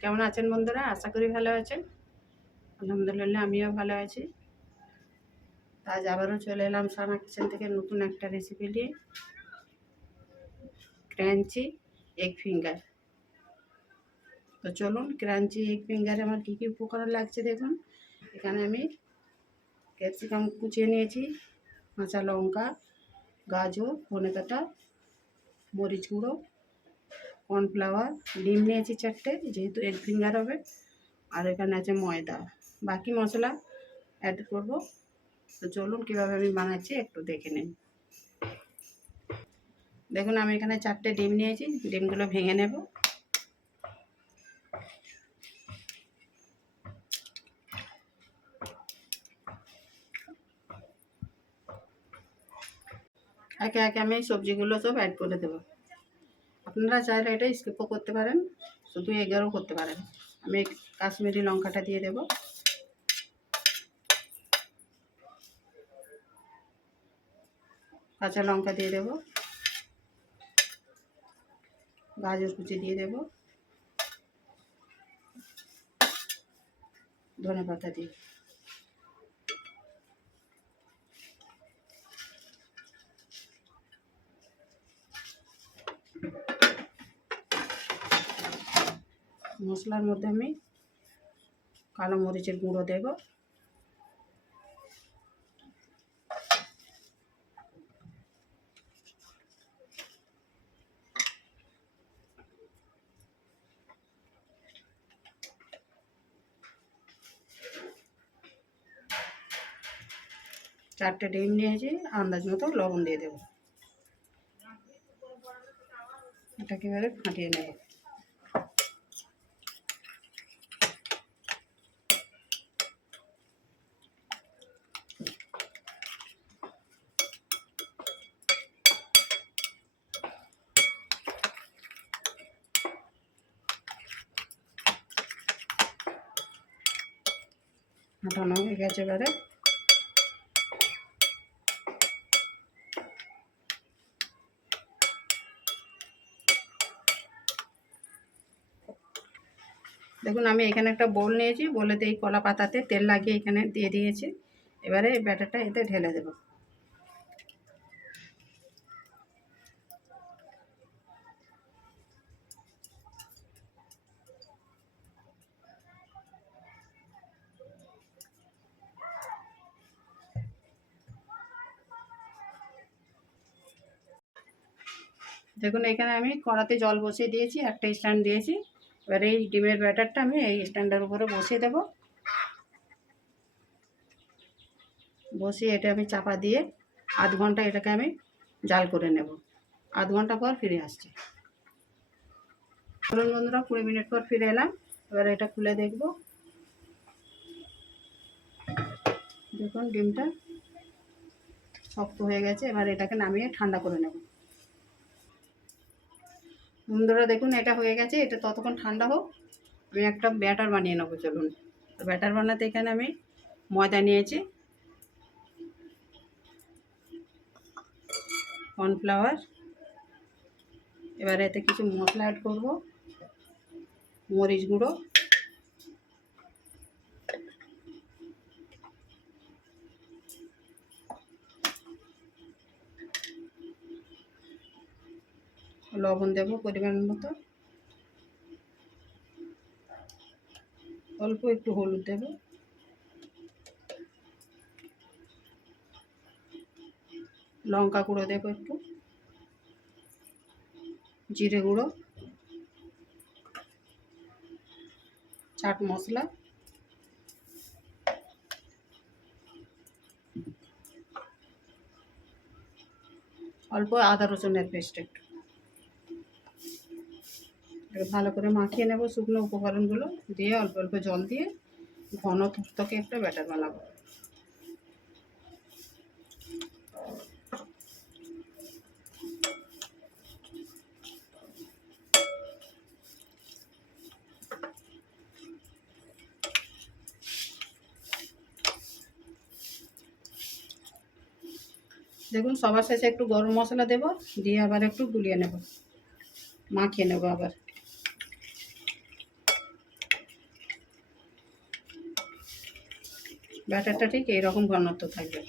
কেমন আছেন বন্ধুরা? আশা করি ভালো আছেন। আলহামদুলিল্লাহ, আমিও ভালো আছি। আজ আবারও চলে এলাম সানা কিচেন থেকে নতুন একটা রেসিপি নিয়ে। Crunchy egg finger. তো চলুন, ক্রাঞ্চি এগ ফিঙ্গারে আমার কী কী উপকরণ লাগছে দেখুন। এখানে আমি ক্যাপসিকাম কুচিয়ে নিয়েছি, কাঁচা লঙ্কা, গাজর, ধনেপাতা, মরিচ গুঁড়ো কর্নফ্লাওয়ার, ডিম নিয়েছি চারটে, যেহেতু এগ ফিঙ্গার হবে, আর এখানে আছে ময়দা। বাকি মশলা অ্যাড করব। তো চলুন কীভাবে আমি বানাচ্ছি একটু দেখে নিন দেখুন, আমি এখানে চারটে ডিম নিয়েছি, ডিমগুলো ভেঙে নেব। একে একে আমি সবজিগুলো সব অ্যাড করে দেবো। আপনারা চাইলে এটা স্কিপও করতে পারেন শুধু এগারও করতে পারেন। আমি কাশ্মীরি লঙ্কাটা দিয়ে দেব। কাঁচা লঙ্কা দিয়ে দেব। গাজর কুচি দিয়ে দেব। ধনে পাতা দিয়ে। মশলার মধ্যে আমি কালো মরিচের গুঁড়ো দেব। চারটে ডিম নিয়েছি, আন্দাজ মতো লবণ দিয়ে দেবো। এটাকে এবারে ফাটিয়ে নেব। ফাটানো হয়ে গেছে এবারে। দেখুন, আমি এখানে একটা বোল নিয়েছি। বলেতে এই কলা পাতাতে তেল লাগিয়ে এখানে দিয়ে দিয়েছি। এবারে ব্যাটারটা এতে ঢেলে দেব। দেখুন, এখানে আমি কড়াতে জল বসিয়ে দিয়েছি, একটা স্ট্যান্ড দিয়েছি। এবার এই ডিমের ব্যাটারটা আমি এই স্ট্যান্ডের উপরে বসিয়ে দেব। বসিয়ে এটা আমি চাপা দিয়ে আধ ঘণ্টা এটাকে আমি জাল করে নেব। আধ ঘণ্টা পর ফিরে আসছি। চলুন বন্ধুরা, কুড়ি মিনিট পর ফিরে এলাম। এবার এটা খুলে দেখব। দেখুন, ডিমটা শক্ত হয়ে গেছে। এবার এটাকে নামিয়ে ঠান্ডা করে নেব। বন্ধুরা দেখুন, এটা হয়ে গেছে, এটা ততক্ষণ ঠান্ডা হোক। আমি একটা ব্যাটার বানিয়ে নেব, চলুন। ব্যাটার বানাতে এখানে আমি ময়দা নিয়েছি। কর্নফ্লাওয়ার। এবারে এতে কিছু মশলা অ্যাড করব। মরিচ গুঁড়ো। লবণ দেব পরিমাণ মতো। অল্প একটু হলুদ দেব। লঙ্কা গুঁড়ো দেবো একটু। জিরে গুঁড়ো। চাট মশলা। অল্প আদা রসুনের পেস্ট একটু। ভালো করে মাখিয়ে নেব শুকনো উপকরণগুলো। দিয়ে অল্প অল্প জল দিয়ে ঘন থকথকে একটা ব্যাটার বানাবো। দেখুন সবার শেষে একটু গরম মশলা দেব, দিয়ে আবার একটু গুলিয়ে নেব। মাখিয়ে নেব আবার। ব্যাটারটা ঠিক এইরকম ঘনত্ব থাকবে।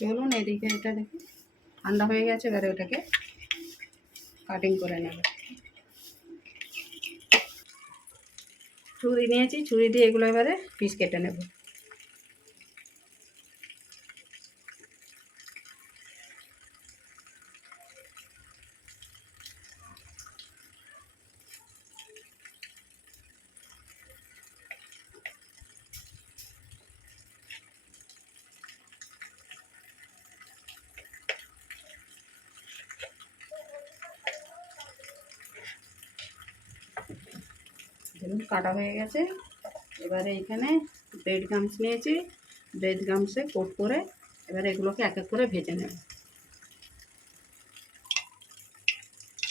চলুন এদিকে এটা দেখি। ঠান্ডা হয়ে গেছে, এবারে ওটাকে কাটিং করে নেব। ছুরি নিয়েছি ছুরি দিয়ে এগুলো এবারে পিস কেটে নেব। দেখুন কাটা হয়ে গেছে। এবারে এখানে ব্রেড গামস নিয়েছি। ব্রেড গামসে কোট করে এবারে এগুলোকে এক এক করে ভেজে নেব।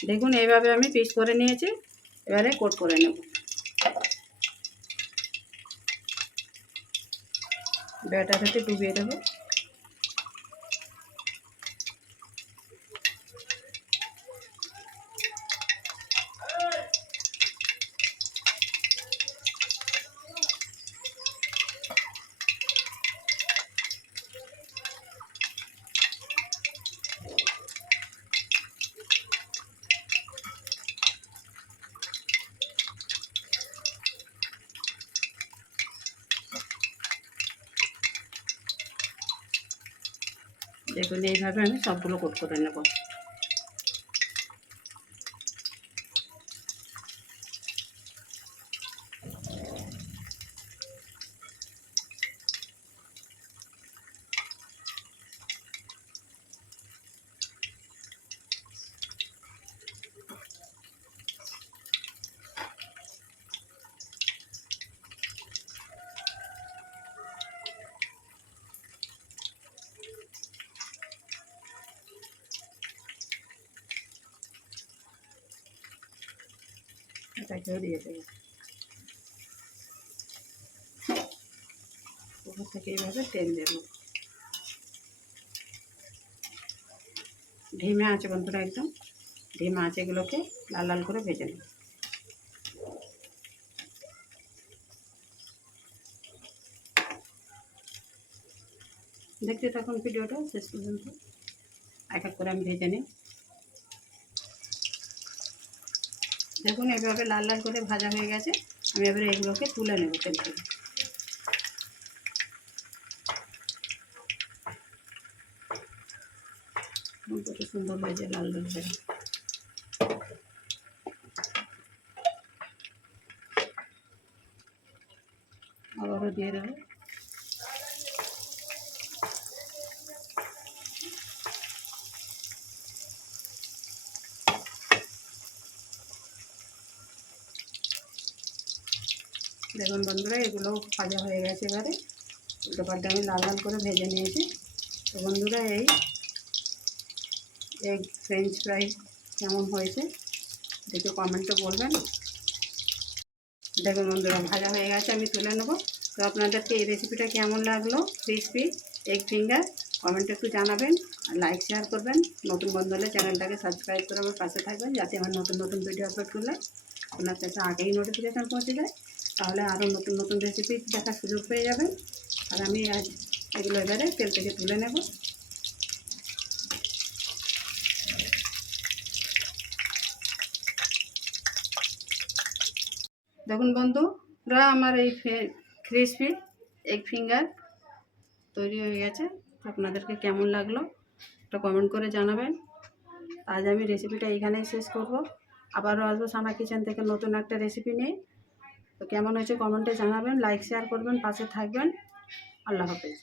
দেখুন, এইভাবে আমি পিস করে নিয়েছি। এবারে কোট করে নেব। ব্যাটারটাতে ডুবিয়ে দেবো। দেখুন এইভাবে আমি সবগুলো কোট করে নেব। এটাকেও দিয়ে দেবো। উপর থেকে এইভাবে তেল দেবো। ঢিমে আছে বন্ধুরা একদম। ঢিমে আছে এগুলোকে লাল লাল করে ভেজে নেব। দেখতে থাকুন ভিডিওটা শেষ পর্যন্ত। এক এক করে আমি ভেজে নিই। দেখুন, এভাবে লাল লাল করে ভাজা হয়ে গেছে। আমি এবারে এগুলোকে তুলে নেব তেল থেকে। কত সুন্দর হয়েছে লাল লাল করে। আবারও দিয়ে দেবো। দেখুন বন্ধুরা, এগুলো ভাজা হয়ে গেছে এবারে। উল্টো পাল্টে আমি লাল লাল করে ভেজে নিয়েছি। তো বন্ধুরা, এই এগ ফ্রেঞ্চ ফ্রাই কেমন হয়েছে, দেখে কমেন্টে বলবেন। দেখুন বন্ধুরা, ভাজা হয়ে গেছে, আমি তুলে নেব। তো আপনাদেরকে এই রেসিপিটা কেমন লাগল ক্রিসপি এগ ফিঙ্গার কমেন্টে একটু জানাবেন আর লাইক শেয়ার করবেন। নতুন বন্ধু হলে চ্যানেলটাকে সাবস্ক্রাইব করে আমার পাশে থাকবেন, যাতে আমার নতুন নতুন ভিডিও আপলোড করলে আপনার কাছে আগেই নোটিফিকেশান পৌঁছে যায়। তাহলে আরও নতুন নতুন রেসিপি দেখার সুযোগ পেয়ে যাবেন আর আমি আজ এগুলো এবারে তেল থেকে তুলে নেব। দেখুন বন্ধুরা আমার এই ক্রিসপি এগ ফিঙ্গার তৈরি হয়ে গেছে। আপনাদেরকে কেমন লাগল একটা কমেন্ট করে জানাবেন। আজ আমি রেসিপিটা এখানেই শেষ করব। আবারও আসব সানা কিচেন থেকে নতুন একটা রেসিপি নিয়ে। তো কেমন হয়েছে কমেন্টে জানাবেন লাইক শেয়ার করবেন পাশে থাকবেন। আল্লাহ হাফেজ।